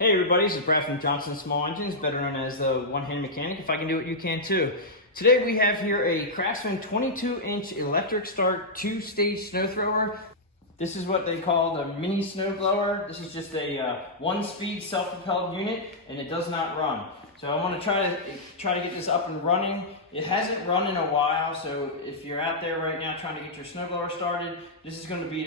Hey everybody, this is Craftsman Johnson Small Engines, better known as the one-hand mechanic. If I can do it, you can too. Today we have here a Craftsman 22-inch electric start 2-stage snow thrower. This is what they call the mini snow blower. This is just a one-speed self-propelled unit, and it does not run. So I want to try to get this up and running. It hasn't run in a while, so if you're out there right now trying to get your snowblower started, this is going to be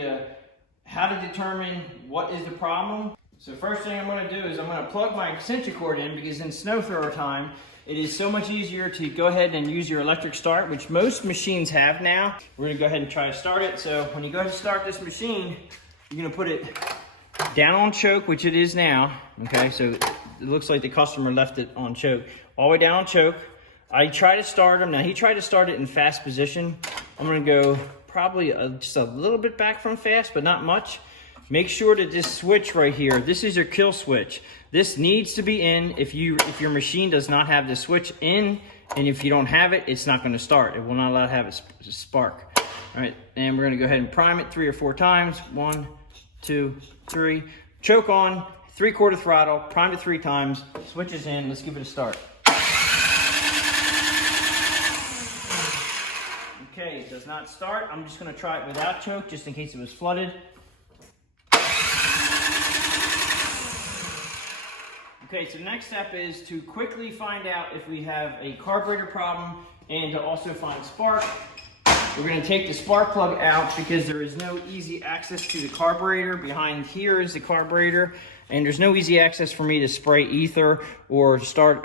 how to determine what is the problem. So first thing I'm going to do is I'm going to plug my extension cord in, because in snow thrower time, it is so much easier to go ahead and use your electric start, which most machines have now. We're going to go ahead and try to start it. So when you go ahead and start this machine, you're going to put it down on choke, which it is now. Okay, so it looks like the customer left it on choke. All the way down on choke. I try to start him. Now he tried to start it in fast position. I'm going to go probably just a little bit back from fast, but not much. Make sure that this switch right here, this is your kill switch. This needs to be in if your machine does not have the switch in, and if you don't have it, it's not going to start. It will not allow to have a spark. All right, and we're going to go ahead and prime it 3 or 4 times. 1, 2, 3. Choke on, 3/4 throttle, prime it 3 times, switch is in, let's give it a start. Okay, it does not start. I'm just going to try it without choke, just in case it was flooded. Okay, so the next step is to quickly find out if we have a carburetor problem and to also find spark. We're going to take the spark plug out because there is no easy access to the carburetor. Behind here is the carburetor, and there's no easy access for me to spray ether or start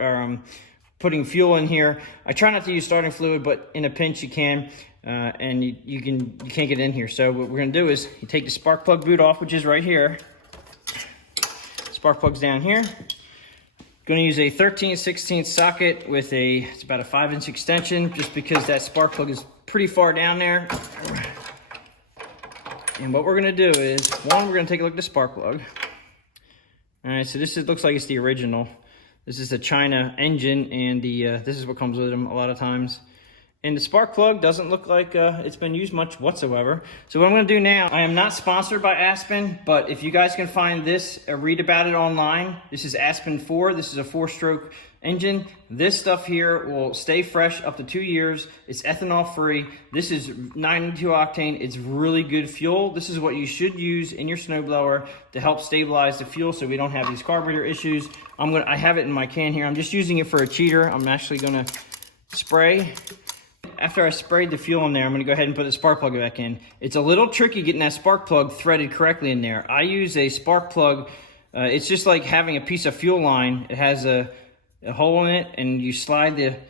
putting fuel in here. I try not to use starting fluid, but in a pinch you can, and you can't get in here. So what we're going to do is you take the spark plug boot off, which is right here. Spark plug's down here. Going to use a 13/16 socket with it's about a 5-inch extension, just because that spark plug is pretty far down there. And what we're going to do is, one, we're going to take a look at the spark plug. All right, so looks like it's the original. This is the China engine, and this is what comes with them a lot of times. And the spark plug doesn't look like it's been used much whatsoever. So what I'm going to do now, I am not sponsored by Aspen, but if you guys can find this, read about it online. This is Aspen 4. This is a 4-stroke engine. This stuff here will stay fresh up to 2 years. It's ethanol free. This is 92 octane. It's really good fuel. This is what you should use in your snowblower to help stabilize the fuel so we don't have these carburetor issues. I have it in my can here. I'm just using it for a cheater. I'm actually going to spray. After I sprayed the fuel in there, I'm going to go ahead and put the spark plug back in. It's a little tricky getting that spark plug threaded correctly in there. I use a spark plug. It's just like having a piece of fuel line. It has a hole in it, and you slide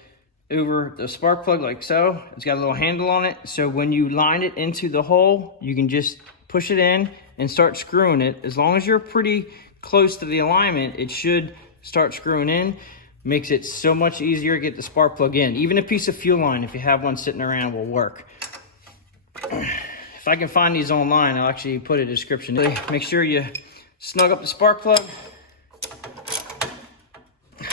over the spark plug like so. It's got a little handle on it. So when you line it into the hole, you can just push it in and start screwing it. As long as you're pretty close to the alignment, it should start screwing in. Makes it so much easier to get the spark plug in. Even a piece of fuel line, if you have one sitting around, will work. If I can find these online, I'll actually put a description. Make sure you snug up the spark plug. I'm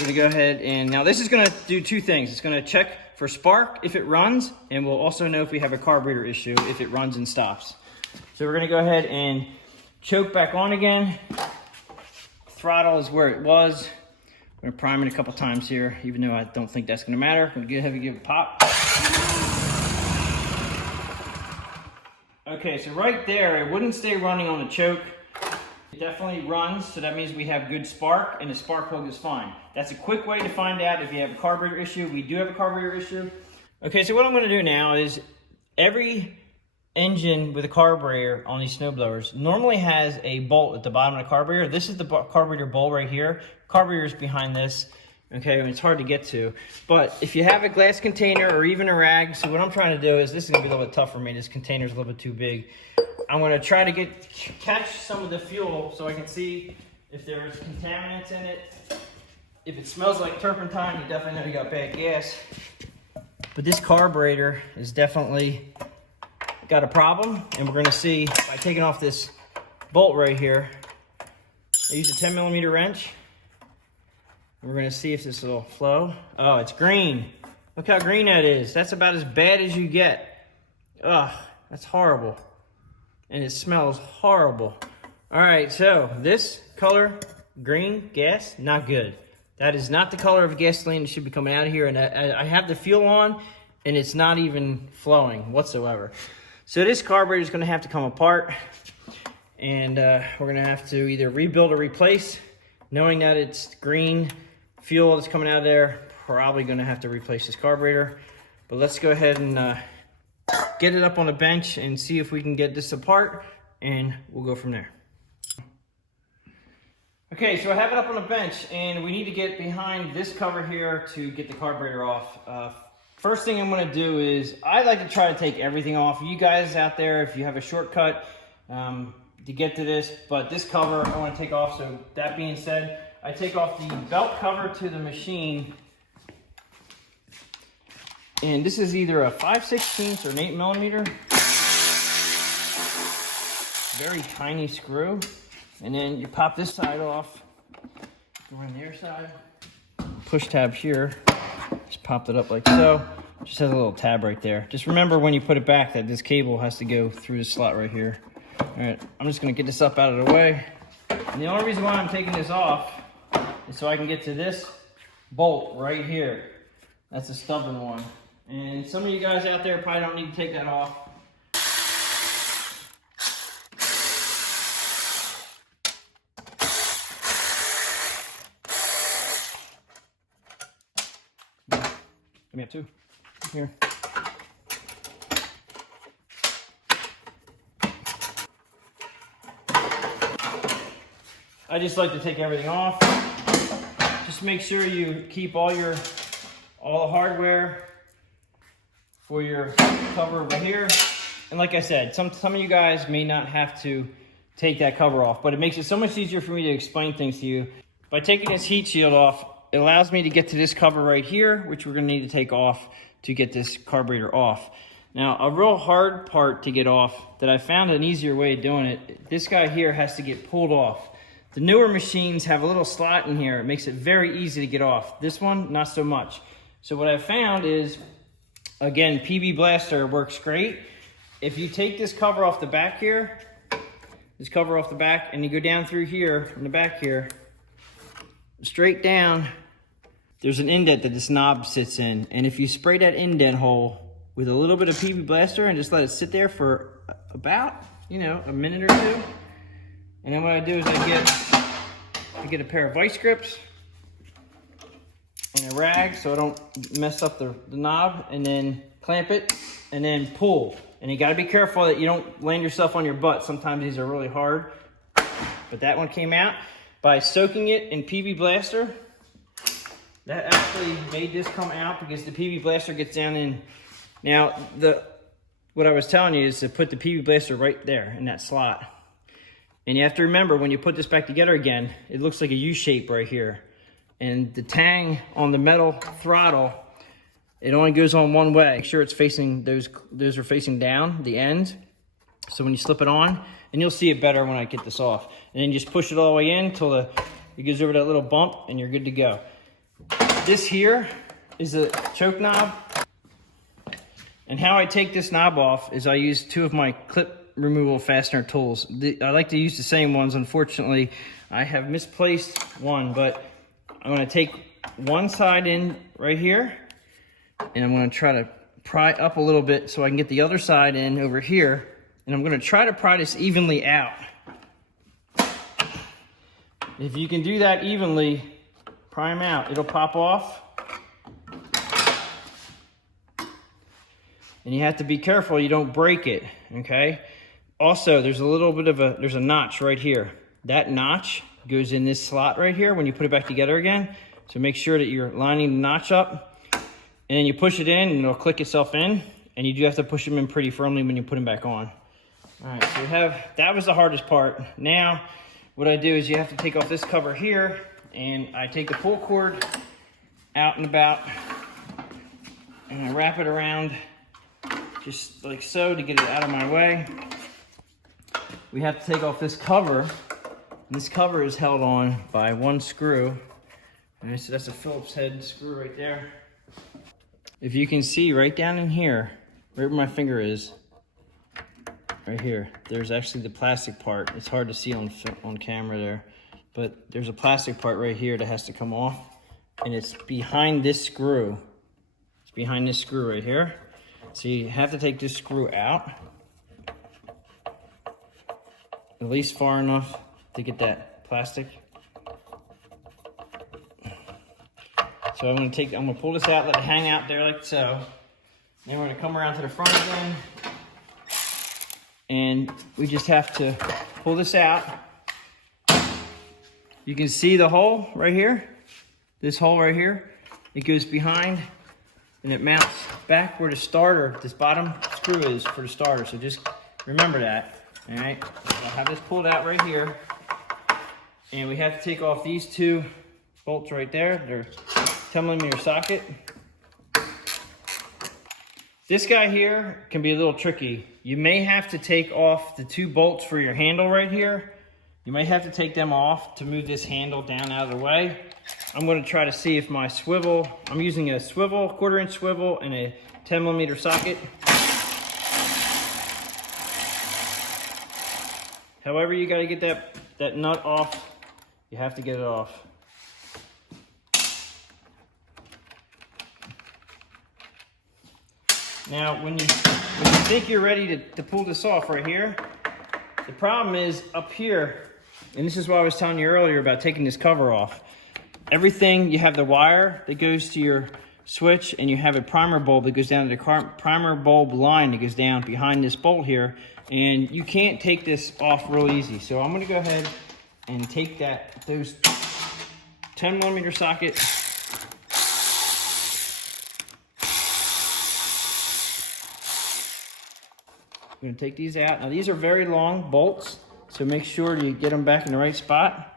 gonna go ahead and, now this is gonna do 2 things. It's gonna check for spark if it runs, and we'll also know if we have a carburetor issue if it runs and stops. So we're gonna go ahead and choke back on again. Throttle is where it was. I'm going to prime it a couple times here, even though I don't think that's going to matter. I'm going to go ahead and give it a pop. Okay, so right there, it wouldn't stay running on the choke. It definitely runs, so that means we have good spark, and the spark plug is fine. That's a quick way to find out if you have a carburetor issue. We do have a carburetor issue. Okay, so what I'm going to do now is every engine with a carburetor on these snowblowers normally has a bolt at the bottom of the carburetor. This is the carburetor bowl right here. Carburetor is behind this. Okay, it's hard to get to. But if you have a glass container or even a rag, so what I'm trying to do is, this is going to be a little bit tough for me. This container is a little bit too big. I'm going to try to catch some of the fuel so I can see if there's contaminants in it. If it smells like turpentine, you definitely know you got bad gas. But this carburetor is definitely got a problem, and we're going to see by taking off this bolt right here. I use a 10mm wrench. We're going to see if this will flow. Oh, it's green. Look how green that is. That's about as bad as you get. Ugh, that's horrible. And it smells horrible. All right, so this color, green, gas, not good. That is not the color of gasoline that should be coming out of here. And I have the fuel on and it's not even flowing whatsoever. So this carburetor is gonna have to come apart, and we're gonna have to either rebuild or replace. Knowing that it's green fuel that's coming out of there, probably gonna have to replace this carburetor. But let's go ahead and get it up on the bench and see if we can get this apart, and we'll go from there. Okay, so I have it up on the bench, and we need to get behind this cover here to get the carburetor off. First thing I'm gonna do is, I like to try to take everything off. You guys out there, if you have a shortcut to get to this, but this cover I wanna take off. So that being said, I take off the belt cover to the machine. And this is either a 5/16 or an 8mm. Very tiny screw. And then you pop this side off, go around the other side, push tab here, just popped it up like so. Just has a little tab right there. Just remember when you put it back that this cable has to go through the slot right here. All right, I'm just gonna get this up out of the way. And the only reason why I'm taking this off is so I can get to this bolt right here. That's a stubborn one. And some of you guys out there probably don't need to take that off. Let me have two. Here. I just like to take everything off. Just make sure you keep all the hardware for your cover over here. And like I said, some of you guys may not have to take that cover off, but it makes it so much easier for me to explain things to you. By taking this heat shield off, it allows me to get to this cover right here, which we're gonna need to take off to get this carburetor off. Now, a real hard part to get off that I found an easier way of doing it, this guy here has to get pulled off. The newer machines have a little slot in here. It makes it very easy to get off. This one, not so much. So what I found is, again, PB Blaster works great. If you take this cover off the back here, this cover off the back, and you go down through here, in the back here, straight down, there's an indent that this knob sits in. And if you spray that indent hole with a little bit of PB Blaster and just let it sit there for about, a minute or two. And then what I do is I get a pair of vice grips and a rag so I don't mess up the knob, and then clamp it and then pull. And you gotta be careful that you don't land yourself on your butt. Sometimes these are really hard, but that one came out. By soaking it in PB Blaster, that actually made this come out because the PB Blaster gets down in. Now, what I was telling you is to put the PB Blaster right there in that slot. And you have to remember, when you put this back together again, it looks like a U shape right here. And the tang on the metal throttle, it only goes on one way. Make sure it's facing, those are facing down, the end. So when you slip it on, and you'll see it better when I get this off. And then just push it all the way in until it goes over that little bump and you're good to go. This here is a choke knob. And how I take this knob off is I use two of my clip removal fastener tools. I like to use the same ones. Unfortunately, I have misplaced one, but I'm gonna take one side in right here, and I'm gonna try to pry up a little bit so I can get the other side in over here. And I'm gonna try to pry this evenly out. If you can do that evenly, pry them out, it'll pop off. And you have to be careful you don't break it, okay? Also, there's a little bit of there's a notch right here. That notch goes in this slot right here when you put it back together again. So make sure that you're lining the notch up. And then you push it in and it'll click itself in. And you do have to push them in pretty firmly when you put them back on. All right, so that was the hardest part. Now, what I do is you have to take off this cover here, and I take the pull cord out and about, and I wrap it around just like so to get it out of my way. We have to take off this cover. This cover is held on by one screw. All right, so that's a Phillips head screw right there. If you can see right down in here, right where my finger is, right here, there's actually the plastic part. It's hard to see on camera there. but there's a plastic part right here that has to come off, and it's behind this screw. It's behind this screw right here. So you have to take this screw out, at least far enough to get that plastic. So I'm gonna pull this out, let it hang out there like so. Then we're gonna come around to the front again, and we just have to pull this out. You can see the hole right here, this hole right here. It goes behind and it mounts back where the starter, this bottom screw is for the starter. So just remember that, all right? So I'll have this pulled out right here. And we have to take off these two bolts right there. They're 10mm socket. This guy here can be a little tricky. You may have to take off the two bolts for your handle right here. You might have to take them off to move this handle down out of the way. I'm gonna try to see if my swivel, I'm using a swivel, 1/4" swivel and a 10mm socket. However you gotta get that nut off, you have to get it off. Now, when you think you're ready to pull this off right here, the problem is up here, and this is why I was telling you earlier about taking this cover off. Everything, you have the wire that goes to your switch, and you have a primer bulb that goes down to the primer bulb line that goes down behind this bolt here, and you can't take this off real easy. So I'm gonna go ahead and take those 10mm socket. I'm gonna take these out. Now these are very long bolts, so make sure you get them back in the right spot.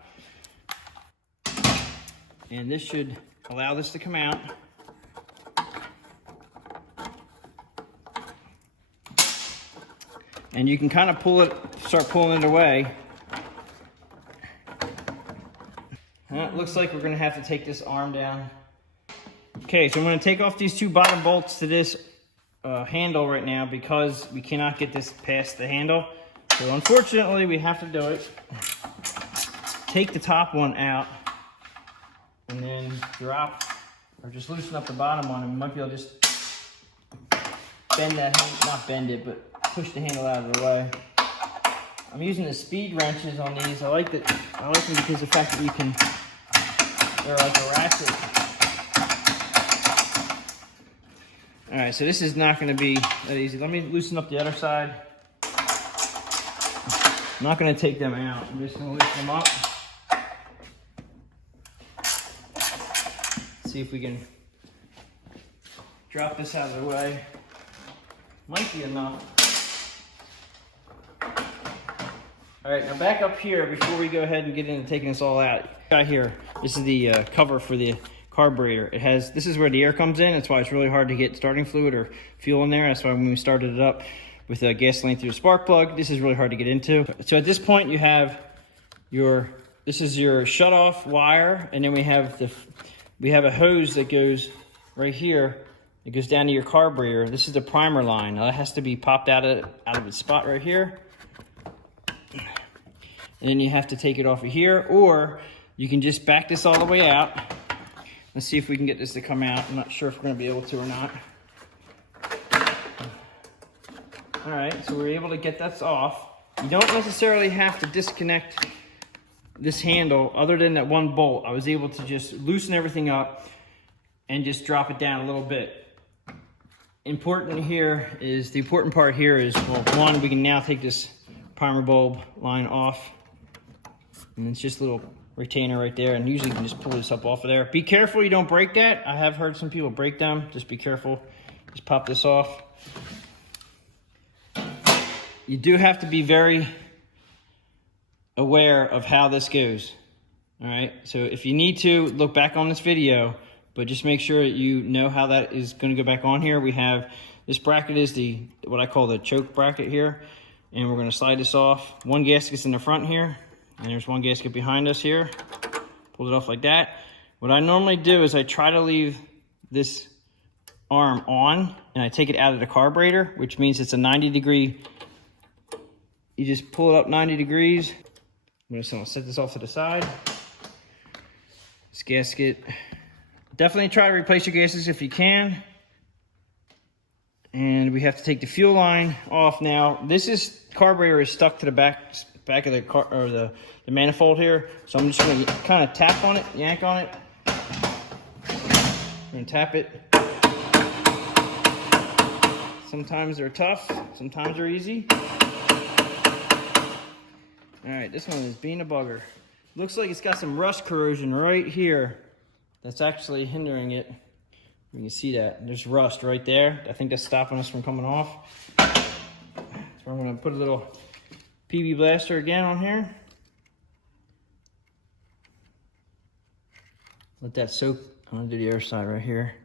And this should allow this to come out. And you can kind of start pulling it away. It looks like we're gonna have to take this arm down. Okay, so I'm gonna take off these two bottom bolts to this handle right now because we cannot get this past the handle. So unfortunately, we have to do it. Take the top one out and then drop or just loosen up the bottom one, and we might be able to just bend that, not bend it, but push the handle out of the way. I'm using the speed wrenches on these. I like them because of the fact that you can, they're like a ratchet. All right, so this is not gonna be that easy. Let me loosen up the other side. I'm not gonna take them out. I'm just gonna loosen them up. See if we can drop this out of the way. Might be enough. All right, now back up here before we go ahead and get into taking this all out. Got here, this is the cover for the carburetor. This is where the air comes in. That's why it's really hard to get starting fluid or fuel in there. That's why when we started it up with gasoline through the spark plug, this is really hard to get into. So at this point you have this is your shut off wire, and then we have a hose that goes right here. It goes down to your carburetor. This is the primer line. Now that has to be popped out of its spot right here. And then you have to take it off of here, or you can just back this all the way out. Let's see if we can get this to come out. I'm not sure if we're gonna be able to or not. All right, so we're able to get that off. You don't necessarily have to disconnect this handle other than that one bolt. I was able to just loosen everything up and just drop it down a little bit. The important part here is, well, one, we can now take this primer bulb line off, and it's just a little retainer right there, and usually you can just pull this up off of there. Be careful you don't break that. I have heard some people break them. Just be careful. Just pop this off. You do have to be very aware of how this goes. All right, so if you need to, look back on this video, but just make sure you know how that is going to go back on here. We have, this bracket is what I call the choke bracket here, and we're going to slide this off. One gasket's in the front here, and there's one gasket behind us here. Pull it off like that. What I normally do is I try to leave this arm on, and I take it out of the carburetor, which means it's a 90 degree. You just pull it up 90 degrees, I'm gonna set this off to the side. This gasket, definitely try to replace your gaskets if you can. And we have to take the fuel line off now. This carburetor is stuck to the back of the car, or the manifold here. So I'm just gonna kind of tap on it, yank on it. I'm gonna tap it. Sometimes they're tough, sometimes they're easy. All right, this one is being a bugger. Looks like it's got some rust corrosion right here that's actually hindering it. You can see that. There's rust right there. I think that's stopping us from coming off. So I'm gonna put a little PB blaster again on here. Let that soak. I'm gonna do the other side right here.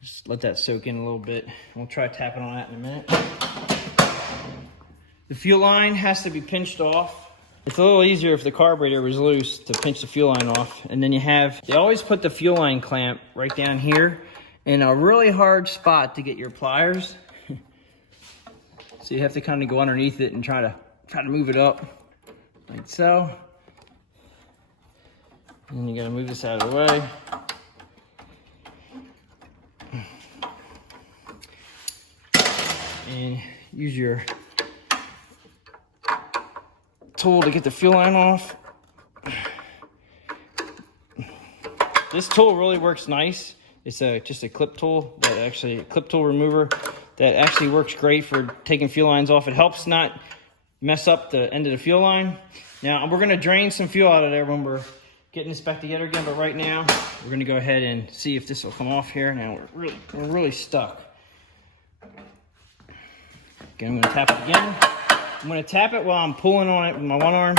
Just let that soak in a little bit. We'll try tapping on that in a minute. The fuel line has to be pinched off. It's a little easier if the carburetor was loose to pinch the fuel line off. And then they always put the fuel line clamp right down here in a really hard spot to get your pliers. So you have to kind of go underneath it and try to move it up like so. And then you gotta move this out of the way. And use your tool to get the fuel line off. This tool really works nice. It's just a clip tool clip tool remover that actually works great for taking fuel lines off. It helps not mess up the end of the fuel line. Now we're gonna drain some fuel out of there when we're getting this back together again, but right now we're gonna go ahead and see if this will come off here. Now we're really stuck. Again, I'm gonna tap it again. I'm gonna tap it while I'm pulling on it with my one arm.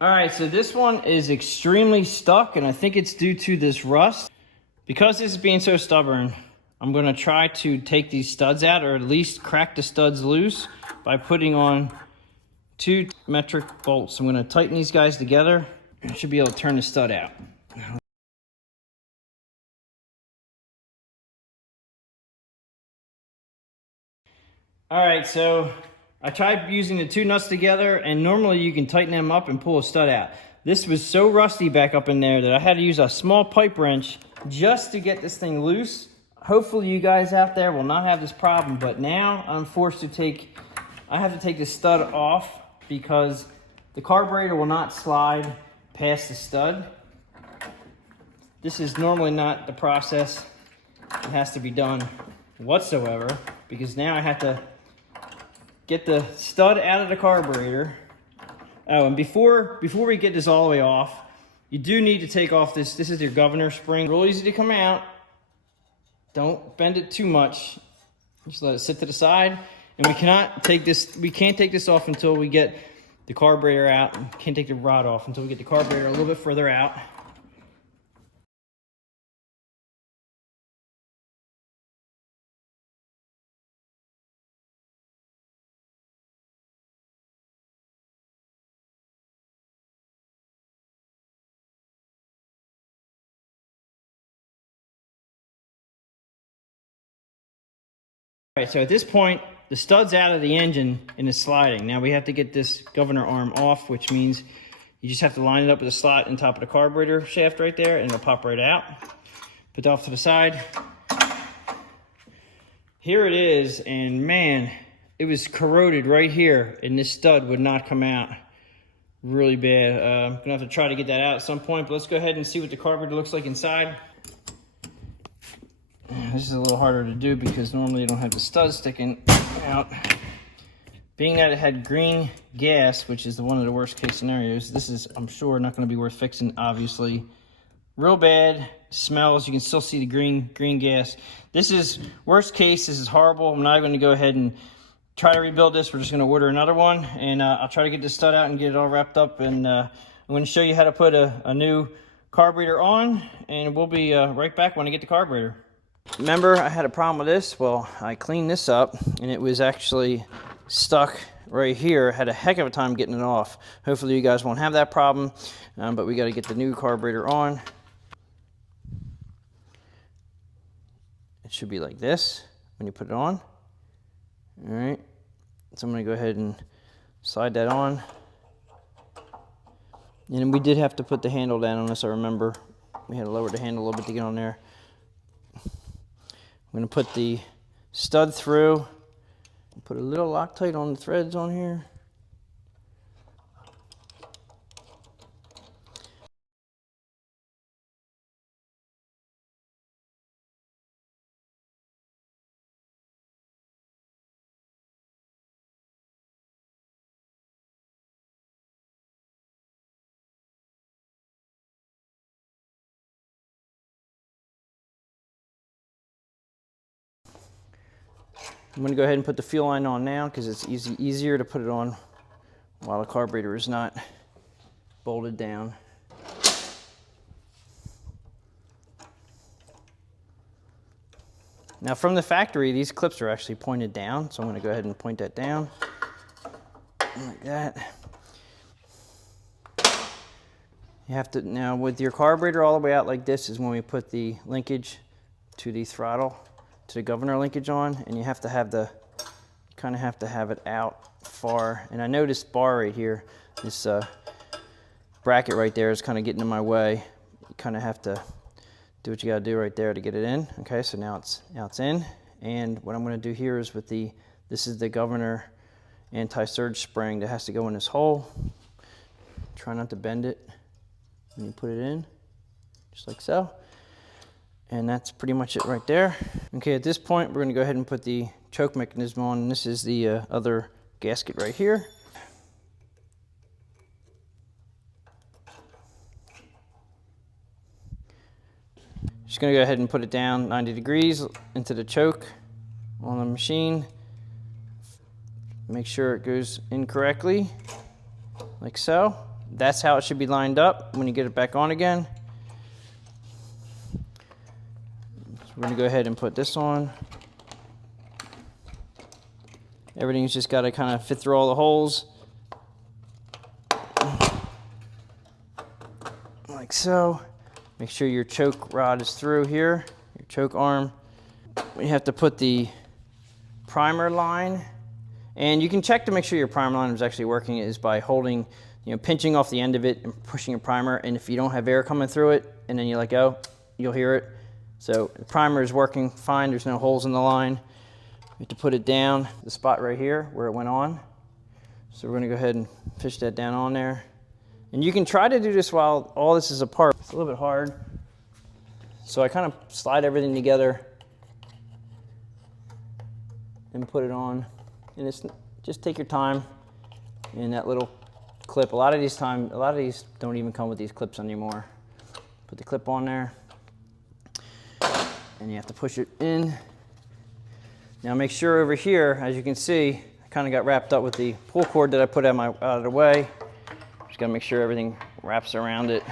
All right, so this one is extremely stuck, and I think it's due to this rust. Because this is being so stubborn, I'm gonna try to take these studs out, or at least crack the studs loose by putting on 2 metric bolts. I'm gonna tighten these guys together. I should be able to turn the stud out. All right, so I tried using the 2 nuts together, and normally you can tighten them up and pull a stud out. This was so rusty back up in there that I had to use a small pipe wrench just to get this thing loose. Hopefully you guys out there will not have this problem, but now I'm forced to I have to take the stud off because the carburetor will not slide past the stud. This is normally not the process that has to be done whatsoever, because now I have to get the stud out of the carburetor. Oh, and before we get this all the way off, you do need to take off this is your governor spring. Real easy to come out. Don't bend it too much. Just let it sit to the side. And we can't take this off until we get the carburetor out. Can't take the rod off until we get the carburetor a little bit further out. All right, so at this point, the stud's out of the engine and it's sliding. Now we have to get this governor arm off, which means you just have to line it up with a slot on top of the carburetor shaft right there, and it'll pop right out. Put that off to the side. Here it is, and man, it was corroded right here, and this stud would not come out. Really bad. I'm gonna have to try to get that out at some point, but let's go ahead and see what the carburetor looks like inside. This is a little harder to do because normally you don't have the studs sticking out. Being that it had green gas, which is one of the worst case scenarios, this is, I'm sure, not going to be worth fixing, obviously. Real bad smells. You can still see the green gas. This is worst case. This is horrible. I'm not going to go ahead and try to rebuild this. We're just going to order another one, and I'll try to get this stud out and get it all wrapped up. And I'm going to show you how to put a new carburetor on, and we'll be right back when I get the carburetor. Remember, I had a problem with this. Well, I cleaned this up, and it was actually stuck right here. Had a heck of a time getting it off. Hopefully you guys won't have that problem, but we got to get the new carburetor on. It should be like this when you put it on. All right, so I'm going to go ahead and slide that on. And we did have to put the handle down on this, I remember. We had to lower the handle a little bit to get on there. I'm going to put the stud through, put a little Loctite on the threads on here. I'm going to go ahead and put the fuel line on now because it's easier to put it on while the carburetor is not bolted down. Now from the factory, these clips are actually pointed down, so I'm going to go ahead and point that down like that. You have to, now with your carburetor all the way out like this is when we put the linkage to the throttle, to the governor linkage on, and you have to have the, kind of have to have it out far. And I know this bar right here, this bracket right there is kind of getting in my way. You kind of have to do what you got to do right there to get it in. Okay, so now it's in. And what I'm going to do here is with the, this is the governor anti-surge spring that has to go in this hole. Try not to bend it when you put it in, just like so. And that's pretty much it right there. Okay, at this point, we're going to go ahead and put the choke mechanism on. And this is the other gasket right here. Just going to go ahead and put it down 90 degrees into the choke on the machine. Make sure it goes in correctly, like so. That's how it should be lined up when you get it back on again. We're going to go ahead and put this on. Everything's just got to kind of fit through all the holes. Like so. Make sure your choke rod is through here, your choke arm. We have to put the primer line, and you can check to make sure your primer line is actually working is by holding, pinching off the end of it and pushing a primer. And if you don't have air coming through it and then you let go, you'll hear it. So the primer is working fine. There's no holes in the line. We have to put it down the spot right here where it went on. So we're going to go ahead and fish that down on there. And you can try to do this while all this is apart. It's a little bit hard. So I kind of slide everything together and put it on. And it's just take your time in that little clip. A lot of these don't even come with these clips anymore. Put the clip on there. And you have to push it in. Now make sure over here, as you can see, I kind of got wrapped up with the pull cord that I put out of the way. Just gotta make sure everything wraps around it.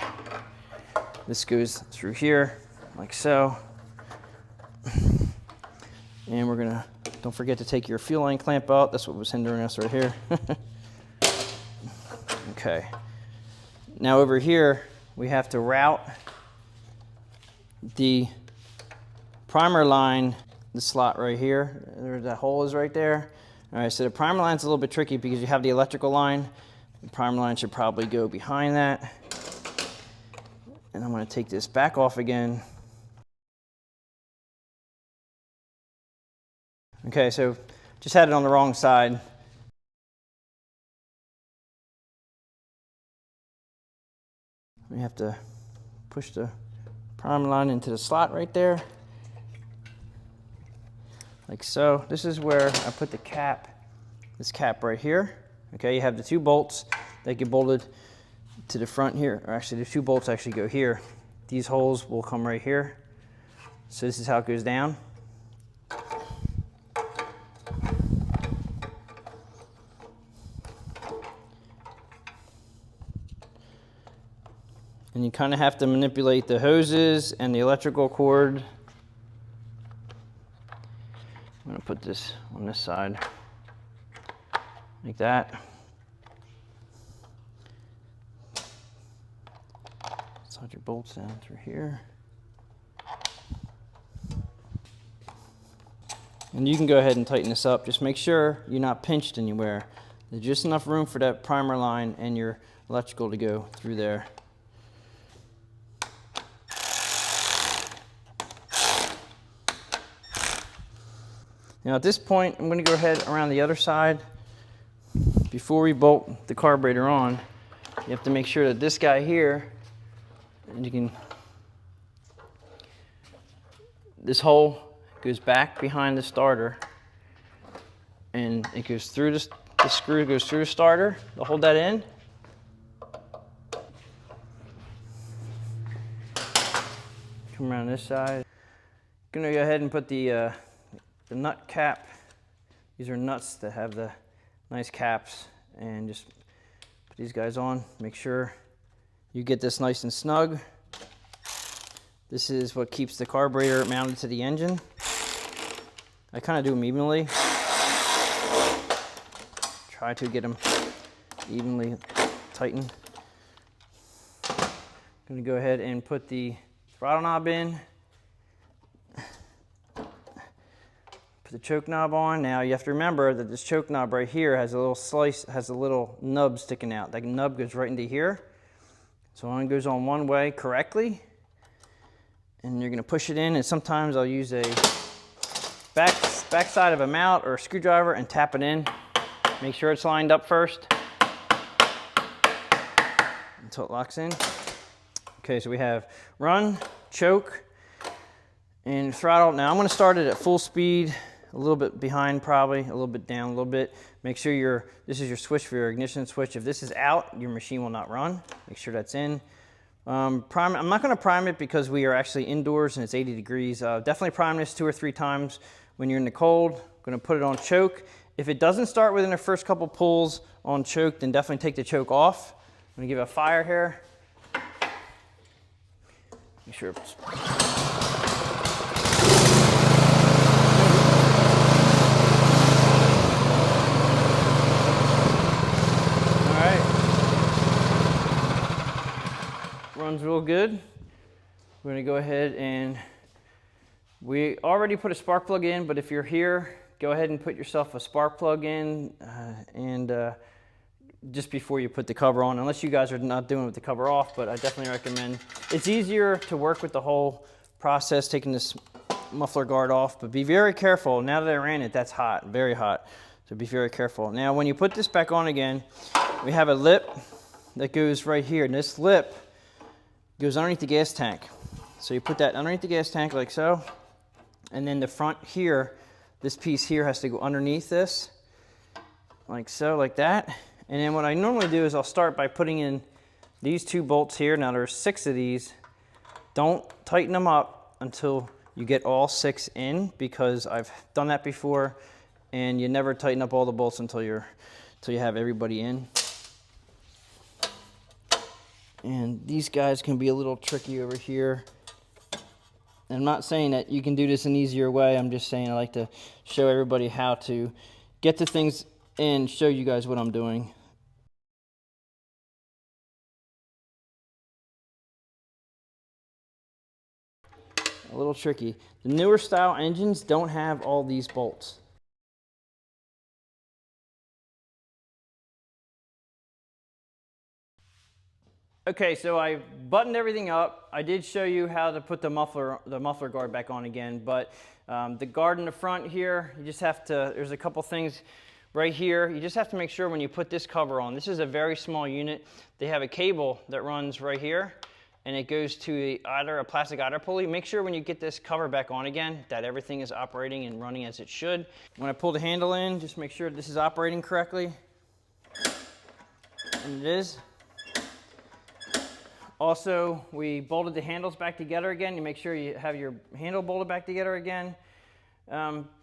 This goes through here, like so. And we're gonna, don't forget to take your fuel line clamp out. That's what was hindering us right here. Okay. Now over here, we have to route the primer line, the slot right here. That hole is right there. All right, so the primer line's a little bit tricky because you have the electrical line. The primer line should probably go behind that. And I'm going to take this back off again. Okay, so just had it on the wrong side. We have to push the primer line into the slot right there. Like so. This is where I put the cap, this cap right here. Okay, you have the two bolts that get bolted to the front here, or actually the two bolts actually go here. These holes will come right here. So this is how it goes down. And you kind of have to manipulate the hoses and the electrical cord put this on this side, like that. Slide your bolts down through here. And you can go ahead and tighten this up. Just make sure you're not pinched anywhere. There's just enough room for that primer line and your electrical to go through there. Now at this point, I'm going to go ahead around the other side. Before we bolt the carburetor on, you have to make sure that this guy here, and you can, this hole goes back behind the starter, and it goes through this, the screw goes through the starter to hold that in. Come around this side. I'm gonna go ahead and put the nut cap. These are nuts that have the nice caps, and just put these guys on. Make sure you get this nice and snug. This is what keeps the carburetor mounted to the engine. I kind of do them evenly. Try to get them evenly tightened. I'm going to go ahead and put the throttle knob in. Put the choke knob on. Now you have to remember that this choke knob right here has a little slice, has a little nub sticking out. That nub goes right into here. So it only goes on one way correctly. And you're going to push it in, and sometimes I'll use a back side of a mallet or a screwdriver and tap it in. Make sure it's lined up first until it locks in. Okay, so we have run, choke, and throttle. Now I'm going to start it at full speed, a little bit behind probably, a little bit down, a little bit. Make sure this is your switch for your ignition switch. If this is out, your machine will not run. Make sure that's in. I'm not going to prime it because we are actually indoors and it's 80 degrees. Definitely prime this 2 or 3 times when you're in the cold. I'm going to put it on choke. If it doesn't start within the first couple pulls on choke, then definitely take the choke off. I'm going to give it a fire here. Make sure it's... Runs real good. We're going to go ahead and we already put a spark plug in, but if you're here, go ahead and put yourself a spark plug in just before you put the cover on, unless you guys are not doing it with the cover off, but I definitely recommend. It's easier to work with the whole process, taking this muffler guard off, but be very careful. Now that I ran it, that's hot, very hot, so be very careful. Now when you put this back on again, we have a lip that goes right here, and this lip goes underneath the gas tank. So you put that underneath the gas tank like so, and then the front here, this piece here has to go underneath this, like so, like that. And then what I normally do is I'll start by putting in these 2 bolts here. Now there's 6 of these. Don't tighten them up until you get all 6 in, because I've done that before, and you never tighten up all the bolts until you have everybody in. And these guys can be a little tricky over here. And I'm not saying that you can do this an easier way. I'm just saying I like to show everybody how to get the things in, show you guys what I'm doing. A little tricky. The newer style engines don't have all these bolts. Okay, so I buttoned everything up. I did show you how to put the muffler guard back on again, but the guard in the front here, you just have to, there's a couple things right here. You just have to make sure when you put this cover on, this is a very small unit. They have a cable that runs right here, and it goes to a plastic idler pulley. Make sure when you get this cover back on again that everything is operating and running as it should. When I pull the handle in, just make sure this is operating correctly. And it is. Also, we bolted the handles back together again. You make sure you have your handle bolted back together again.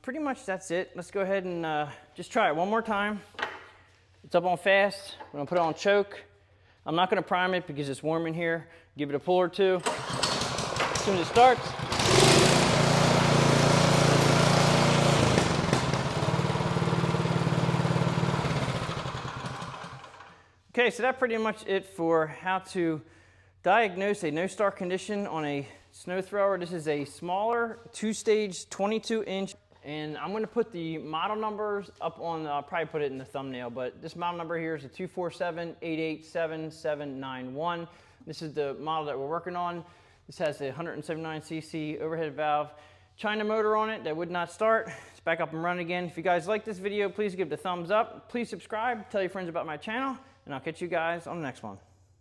Pretty much that's it. Let's go ahead and just try it one more time. It's up on fast. I'm gonna put it on choke. I'm not gonna prime it because it's warm in here. Give it a pull or 2. As soon as it starts. Okay, so that's pretty much it for how to diagnose a no-start condition on a snow thrower. This is a smaller 2-stage 22-inch, and I'm going to put the model numbers up on, I'll probably put it in the thumbnail, but this model number here is a 247-887-791. This is the model that we're working on. This has a 179cc overhead valve China motor on it that would not start. It's back up and running again. If you guys like this video, please give it a thumbs up. Please subscribe, tell your friends about my channel, and I'll catch you guys on the next one.